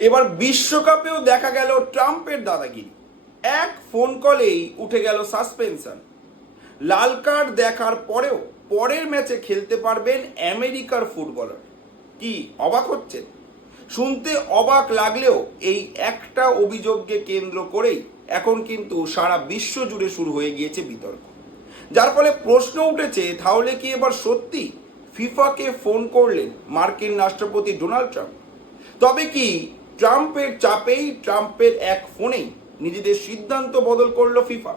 এবার বিশ্বকাপেও দেখা গেল ট্রাম্পের দাদাগিরি। এক ফোন কলেই উঠে গেল সাসপেনশন। লাল কার্ড দেখার পরেও পরের ম্যাচে খেলতে পারবেন আমেরিকার ফুটবলার। কি অবাক হচ্ছেন? শুনতে অবাক লাগলেও এই একটা অভিযোগকে কেন্দ্র করেই এখন কিন্তু সারা বিশ্ব জুড়ে শুরু হয়ে গিয়েছে বিতর্ক, যার ফলে প্রশ্ন উঠেছে, তাহলে কি এবার সত্যি ফিফাকে ফোন করলেন মার্কিন রাষ্ট্রপতি ডোনাল্ড ট্রাম্প? তবে কি ট্রাম্পের চাপেই, ট্রাম্পের এক ফোনেই নিজেদের সিদ্ধান্ত বদল করলো ফিফা?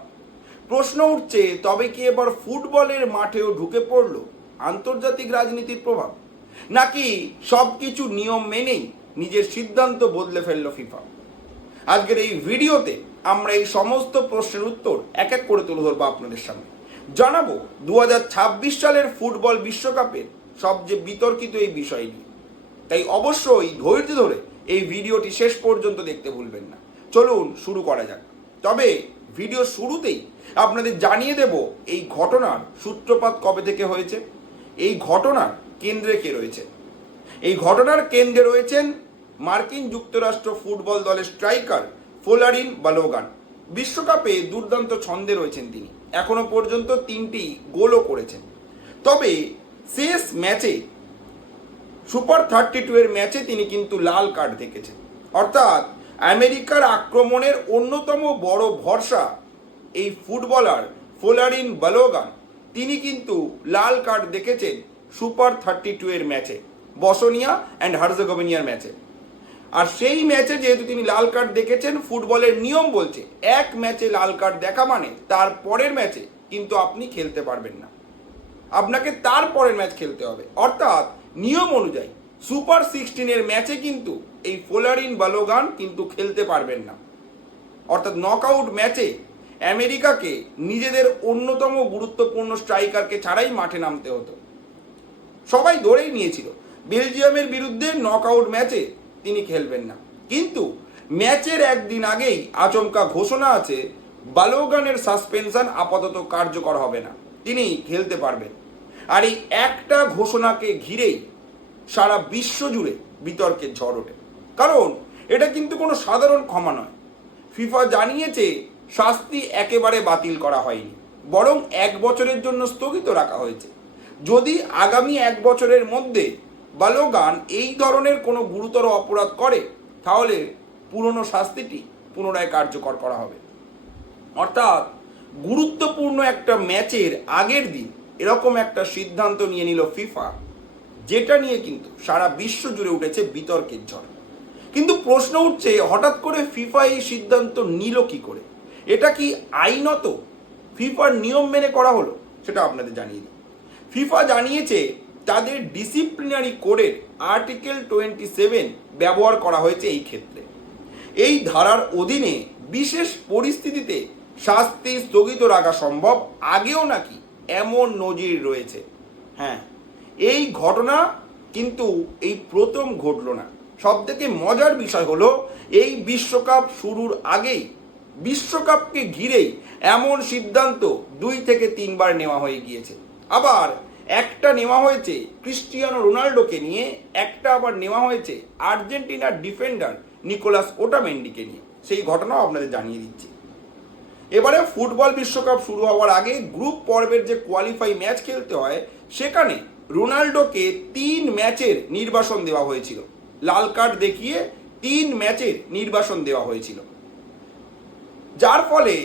প্রশ্ন উঠছে, তবে কি এবার ফুটবলের মাঠেও ঢুকে পড়লো আন্তর্জাতিক রাজনীতির প্রভাব, নাকি সব কিছু নিয়ম মেনেই নিজের সিদ্ধান্ত বদলে ফেললো ফিফা? আজকের এই ভিডিওতে আমরা এই সমস্ত প্রশ্নের উত্তর এক এক করে তুলে ধরবো আপনাদের সামনে। জানাবো 2026 সালের ফুটবল বিশ্বকাপের সবচেয়ে বিতর্কিত এই বিষয় নিয়ে। তাই অবশ্যই ধৈর্য ধরে এই ভিডিওটি শেষ পর্যন্ত দেখতে ভুলবেন না। চলুন শুরু করা যাক। তবে ভিডিও শুরুতেই আপনাদের জানিয়ে দেব এই ঘটনার সূত্রপাত কবে থেকে হয়েছে, এই ঘটনার কেন্দ্রে কে রয়েছে। এই ঘটনার কেন্দ্রে রয়েছেন মার্কিন যুক্তরাষ্ট্র ফুটবল দলের স্ট্রাইকার ফোলারিন বালোগান। বিশ্বকাপে দুর্দান্ত ছন্দে রয়েছেন তিনি, এখনো পর্যন্ত 3টি গোলও করেছেন। তবে শেষ ম্যাচে সুপার 32 এর ম্যাচে তিনি কিন্তু লাল কার্ড দেখেছেন। অর্থাৎ আমেরিকার আক্রমণের অন্যতম বড় ভরসা এই ফুটবলার ফোলারিন বালোগান, তিনি কিন্তু লাল কার্ড দেখেছেন সুপার 32 এর ম্যাচে, বসনিয়া অ্যান্ড হার্জেগোভিনার ম্যাচে। আর সেই ম্যাচে যেহেতু তিনি লাল কার্ড দেখেছেন, ফুটবলের নিয়ম বলছে এক ম্যাচে লাল কার্ড দেখা মানে তার পরের ম্যাচে কিন্তু আপনি খেলতে পারবেন না, আপনাকে তার পরের ম্যাচ খেলতে হবে। অর্থাৎ নিয়ম অনুযায়ী সুপার 16 এর ম্যাচে কিন্তু এই ফোলারিন বালোগান কিন্তু খেলতে পারবেন না। অর্থাৎ নকআউট ম্যাচে আমেরিকাকে নিজেদের অন্যতম গুরুত্বপূর্ণ স্ট্রাইকারকে ছাড়াই মাঠে নামতে হতো। সবাই ধরেই নিয়েছিল বেলজিয়ামের বিরুদ্ধে নকআউট ম্যাচে তিনি খেলবেন না, কিন্তু ম্যাচের একদিন আগেই আচমকা ঘোষণা আছে বালোগানের সাসপেনশন আপাতত কার্যকর হবে না, তিনি খেলতে পারবেন। আর এই একটা ঘোষণাকে ঘিরেই সারা বিশ্ব জুড়ে বিতর্কের ঝড় ওঠে। কারণ এটা কিন্তু কোনো সাধারণ ক্ষমা নয়। ফিফা জানিয়েছে শাস্তি একেবারে বাতিল করা হয়নি, বরং 1 বছরের জন্য স্থগিত রাখা হয়েছে। যদি আগামী 1 বছরের মধ্যে বালোগান এই ধরনের কোনো গুরুতর অপরাধ করে, তাহলে পুরনো শাস্তিটি পুনরায় কার্যকর করা হবে। অর্থাৎ গুরুত্বপূর্ণ একটা ম্যাচের আগের দিন এরকম একটা সিদ্ধান্ত নিয়ে নিল ফিফা, যেটা নিয়ে কিন্তু সারা বিশ্ব জুড়ে উঠেছে বিতর্কের ঝড়। কিন্তু প্রশ্ন উঠছে, হঠাৎ করে ফিফা এই সিদ্ধান্ত নিল কি করে? এটা কি আইনত ফিফার নিয়ম মেনে করা হলো? সেটা আপনাদের জানিয়ে দিই। ফিফা জানিয়েছে তাদের ডিসিপ্লিনারি কোডের আর্টিকেল 27 ব্যবহার করা হয়েছে এই ক্ষেত্রে। এই ধারার অধীনে বিশেষ পরিস্থিতিতে শাস্তি স্থগিত রাখা সম্ভব, আগেও নাকি এমন নজির রয়েছে। হ্যাঁ, এই ঘটনা কিন্তু এই প্রথম ঘটল না। সব থেকে মজার বিষয় হলো, এই বিশ্বকাপ শুরুর আগেই বিশ্বকাপকে ঘিরেই এমন সিদ্ধান্ত 2 থেকে 3 বার নেওয়া হয়ে গিয়েছে। আবার একটা নেওয়া হয়েছে ক্রিস্টিয়ানো রোনাল্ডোকে নিয়ে, একটা আবার নেওয়া হয়েছে আর্জেন্টিনার ডিফেন্ডার নিকোলাস ওটামেন্ডিকে নিয়ে। সেই ঘটনাও আপনাদের জানিয়ে দিচ্ছি। এবারে ফুটবল বিশ্বকাপ শুরু হওয়ার আগে গ্রুপ পর্বের যে কোয়ালিফাই ম্যাচ খেলতে হয়, সেখানে রোনাল্ডোকে 3 ম্যাচের নির্বাসন দেওয়া হয়েছিল। লাল কার্ড দেখিয়ে 3 ম্যাচের নির্বাসন দেওয়া হয়েছিল, যার ফলে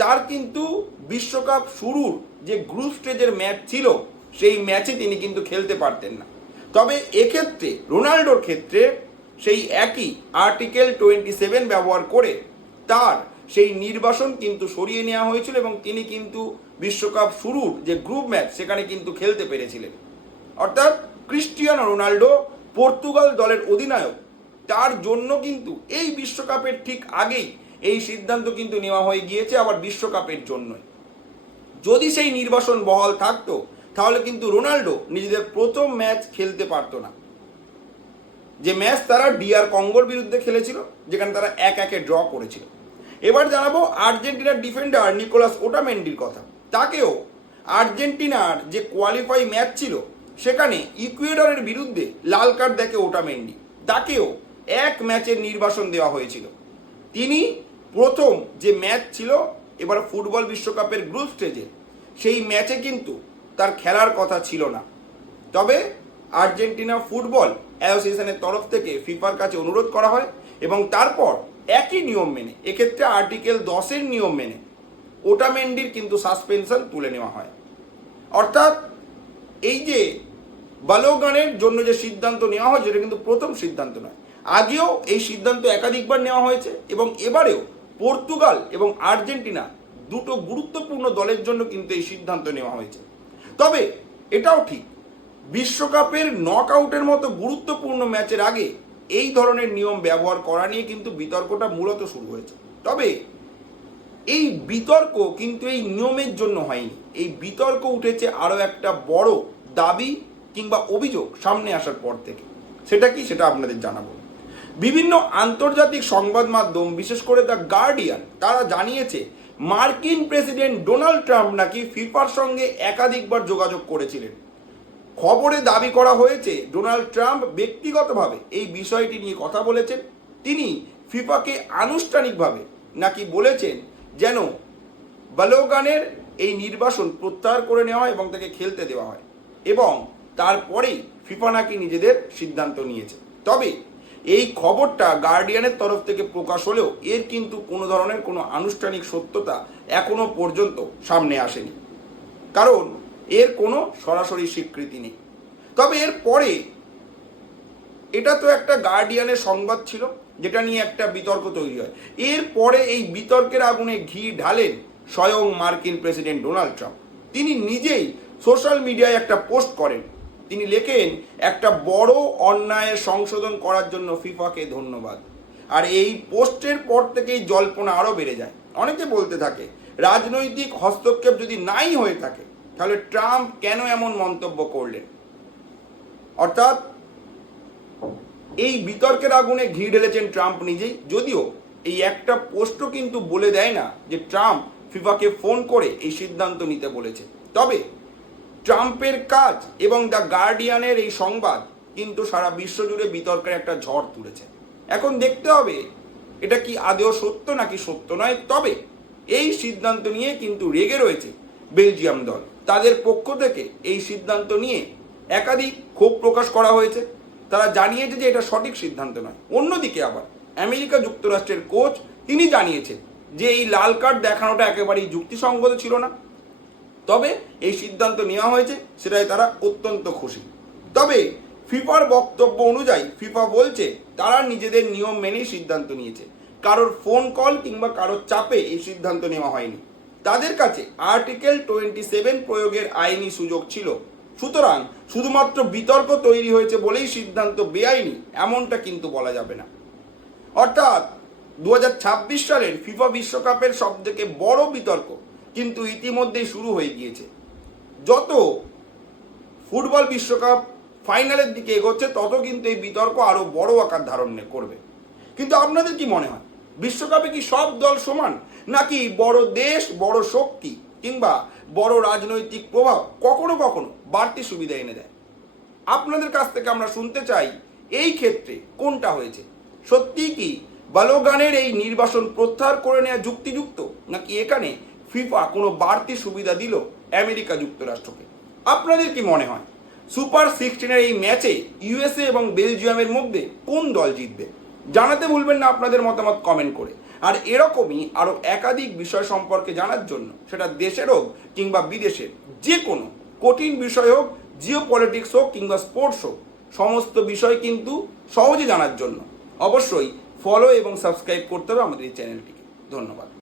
তার কিন্তু বিশ্বকাপ শুরুর যে গ্রুপ স্টেজের ম্যাচ ছিল, সেই ম্যাচে তিনি কিন্তু খেলতে পারতেন না। তবে এক্ষেত্রে রোনাল্ডোর ক্ষেত্রে সেই একই আর্টিকেল 27 ব্যবহার করে তার সেই নির্বাসন কিন্তু সরিয়ে নেওয়া হয়েছিল এবং তিনি কিন্তু বিশ্বকাপ শুরুর যে গ্রুপ ম্যাচ, সেখানে কিন্তু খেলতে পেরেছিলেন। অর্থাৎ ক্রিস্টিয়ানো রোনাল্ডো পর্তুগাল দলের অধিনায়ক, তার জন্য কিন্তু এই বিশ্বকাপের ঠিক আগেই এই সিদ্ধান্ত কিন্তু নেওয়া হয়ে গিয়েছে, আবার বিশ্বকাপের জন্যই। যদি সেই নির্বাসন বহাল থাকতো, তাহলে কিন্তু রোনাল্ডো নিজেদের প্রথম ম্যাচ খেলতে পারতো না, যে ম্যাচ তারা ডিআর কঙ্গোর বিরুদ্ধে খেলেছিল, যেখানে তারা 1-1 ড্র করেছিল। এবার জানাবো আর্জেন্টিনার ডিফেন্ডার নিকোলাস ওটামেন্ডির কথা। তাকেও আর্জেন্টিনার যে কোয়ালিফাই ম্যাচ ছিল, সেখানে ইকুয়েডরের বিরুদ্ধে লাল কার্ড দেখে ওটামেন্ডি, তাকেও এক ম্যাচের নির্বাসন দেওয়া হয়েছিল। তিনি প্রথম যে ম্যাচ ছিল এবার ফুটবল বিশ্বকাপের গ্রুপ স্টেজে, সেই ম্যাচে কিন্তু তার খেলার কথা ছিল না। তবে আর্জেন্টিনা ফুটবল অ্যাসোসিয়েশনের তরফ থেকে ফিফার কাছে অনুরোধ করা হয় এবং তারপর একই নিয়ম মেনে, এক্ষেত্রে আর্টিকেল 10-এর নিয়ম মেনে ওটামেন্ডির কিন্তু সাসপেনশন তুলে নেওয়া হয়। অর্থাৎ এই যে বালোগানের জন্য যে সিদ্ধান্ত নেওয়া হয় যেটা কিন্তু প্রথম সিদ্ধান্ত নয়, আগেও এই সিদ্ধান্ত একাধিকবার নেওয়া হয়েছে এবং এবারেও পর্তুগাল এবং আর্জেন্টিনা দুটো গুরুত্বপূর্ণ দলের জন্য কিন্তু এই সিদ্ধান্ত নেওয়া হয়েছে। তবে এটাও ঠিক, বিশ্বকাপের নকআউটের মতো গুরুত্বপূর্ণ ম্যাচের আগে এই ধরনের নিয়ম ব্যবহার করা নিয়ে কিন্তু বিতর্কটা মূলত শুরু হয়েছে। তবে এই বিতর্ক কিন্তু এই নিয়মের জন্য হয়নি, এই বিতর্ক উঠেছে আরও একটা বড় দাবি কিংবা অভিযোগ সামনে আসার পর থেকে। সেটা কি, সেটা আপনাদের জানাবো। বিভিন্ন আন্তর্জাতিক সংবাদ মাধ্যম, বিশেষ করে দ্য গার্ডিয়ান, তারা জানিয়েছে মার্কিন প্রেসিডেন্ট ডোনাল্ড ট্রাম্প নাকি ফিফার সঙ্গে একাধিকবার যোগাযোগ করেছিলেন। খবরে দাবি করা হয়েছে ডোনাল্ড ট্রাম্প ব্যক্তিগতভাবে এই বিষয়টি নিয়ে কথা বলেছেন। তিনি ফিফাকে আনুষ্ঠানিকভাবে নাকি বলেছেন যেন বালোগানের এই নির্বাসন প্রত্যাহার করে নেওয়া হয় এবং তাকে খেলতে দেওয়া হয়, এবং তারপরেই ফিফা নাকি নিজেদের সিদ্ধান্ত নিয়েছে। তবে এই খবরটা গার্ডিয়ানের তরফ থেকে প্রকাশ হলেও এর কিন্তু কোনো ধরনের কোনো আনুষ্ঠানিক সত্যতা এখনো পর্যন্ত সামনে আসেনি, কারণ এর কোনো সরাসরি স্বীকৃতি নেই। তবে এর পরে, এটা তো একটা গার্ডিয়ানের সংবাদ ছিল যেটা নিয়ে একটা বিতর্ক তৈরি হয়, এরপরে এই বিতর্কের আগুনে ঘি ঢালেন স্বয়ং মার্কিন প্রেসিডেন্ট ডোনাল্ড ট্রাম্প। তিনি নিজেই সোশ্যাল মিডিয়ায় একটা পোস্ট করেন, তিনি লেখেন, একটা বড় অন্যায়ের সংশোধন করার জন্য ফিফাকে ধন্যবাদ। আর এই পোস্টের পর থেকেই জল্পনা আরও বেড়ে যায়। অনেকে বলতে থাকে রাজনৈতিক হস্তক্ষেপ যদি নাই হয়ে থাকে তাহলে ট্রাম্প কেন এমন মন্তব্য করলেন। অর্থাৎ এই বিতর্কের আগুনে ঘি ঢেলেছেন ট্রাম্প নিজেই, যদিও এই একটা পোস্টও কিন্তু বলে দেয় না যে ট্রাম্প ফিফাকে ফোন করে এই সিদ্ধান্ত নিতে বলেছে। তবে ট্রাম্পের কাজ এবং দ্য গার্ডিয়ানের এই সংবাদ কিন্তু সারা বিশ্ব জুড়ে বিতর্কের একটা ঝড় তুলেছে। এখন দেখতে হবে এটা কি আদৌ সত্য নাকি সত্য নয়। তবে এই সিদ্ধান্ত নিয়ে কিন্তু রেগে রয়েছে বেলজিয়াম দল। তাদের পক্ষ থেকে এই সিদ্ধান্ত নিয়ে একাধিক ক্ষোভ প্রকাশ করা হয়েছে। তারা জানিয়েছে যে এটা সঠিক সিদ্ধান্ত নয়। অন্যদিকে আবার আমেরিকা যুক্তরাষ্ট্রের কোচ তিনি জানিয়েছেন যে এই লাল কার্ড দেখানোটা একেবারেই যুক্তিসঙ্গত ছিল না, তবে এই সিদ্ধান্ত নেওয়া হয়েছে সেটাই তারা অত্যন্ত খুশি। তবে ফিফার বক্তব্য অনুযায়ী ফিফা বলছে তারা নিজেদের নিয়ম মেনেই সিদ্ধান্ত নিয়েছে, কারোর ফোন কল কিংবা কারোর চাপে এই সিদ্ধান্ত নেওয়া হয়নি। তাদের কাছে আর্টিকেল 27 প্রয়োগের আইনি সুযোগ ছিল। সুতরাং শুধুমাত্র বিতর্ক তৈরি হয়েছে বলেই সিদ্ধান্ত বেআইনি এমনটা কিন্তু বলা যাবে না। অর্থাৎ 2026 সালের ফিফা বিশ্বকাপের সবথেকে বড় বিতর্ক কিন্তু ইতিমধ্যেই শুরু হয়ে গিয়েছে। যত ফুটবল বিশ্বকাপ ফাইনালের দিকে এগোচ্ছে তত কিন্তু এই বিতর্ক আরও বড় আকার ধারণ করবে। কিন্তু আপনাদের কি মনে হয়, বিশ্বকাপে কি সব দল সমান, নাকি বড় দেশ, বড় শক্তি কিংবা বড় রাজনৈতিক প্রভাব কখনো কখনো বাড়তি সুবিধা এনে দেয়? আপনাদের কাছ থেকে আমরা শুনতে চাই এই ক্ষেত্রে কোনটা হয়েছে। সত্যিই কি বালোগানের এই নির্বাসন প্রত্যাহার করে নেওয়া যুক্তিযুক্ত, নাকি এখানে ফিফা কোনো বাড়তি সুবিধা দিল আমেরিকা যুক্তরাষ্ট্রকে? আপনাদের কি মনে হয় সুপার 16-এর এই ম্যাচে ইউএসএ এবং বেলজিয়ামের মধ্যে কোন দল জিতবে? জানাতে ভুলবেন না আপনাদের মতামত কমেন্ট করে। আর এরকমই আরও একাধিক বিষয় সম্পর্কে জানার জন্য, সেটা দেশের হোক কিংবা বিদেশের, যে কোনো কঠিন বিষয় হোক, জিও পলিটিক্স হোক কিংবা স্পোর্টস হোক, সমস্ত বিষয় কিন্তু সহজে জানার জন্য অবশ্যই ফলো এবং সাবস্ক্রাইব করতে হবে আমাদের এই চ্যানেলটিকে। ধন্যবাদ।